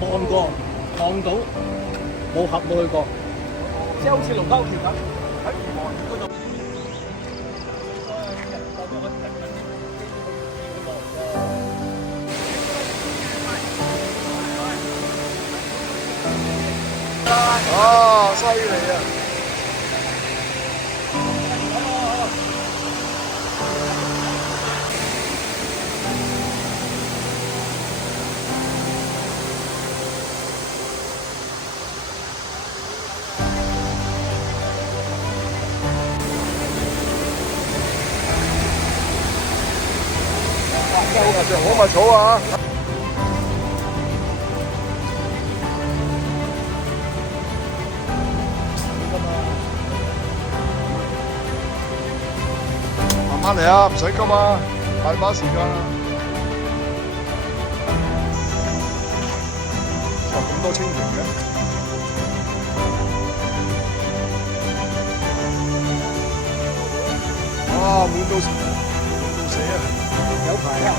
看過看到，冇去過，即係好似龍舟橋咁喺魚塘嗰度。啊，犀利啊！好咪草啊！慢慢嚟啊，唔使急啊，大把時間啊！哇，咁多蜻蜓嘅，哇，滿到死啊！有排啊！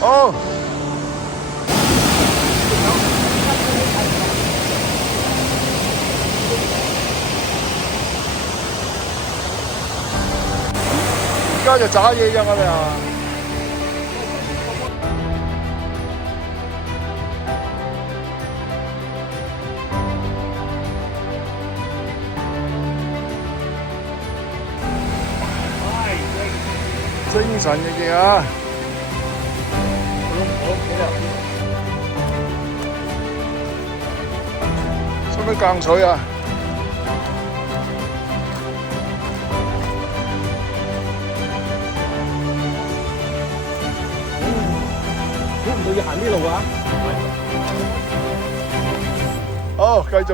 好。而家就炸嘢㗎，我哋啊！精神奕奕啊！使唔使更水啊？估唔到要行呢路啊！好，繼續，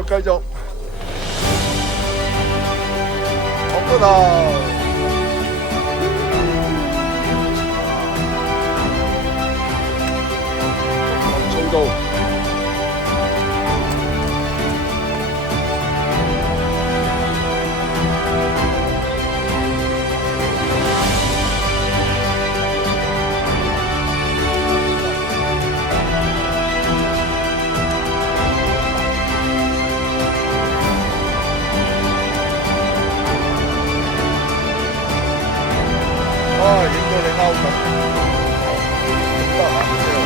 好嗰頭。速度。影到你勾咁，得閒啫喎。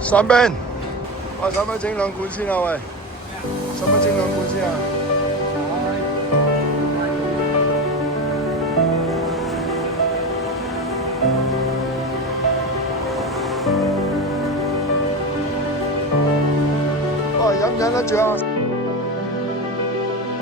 三邊，喂，使唔使整兩罐先啊？喂，使唔使整兩罐先啊？喂，忍唔忍得住啊？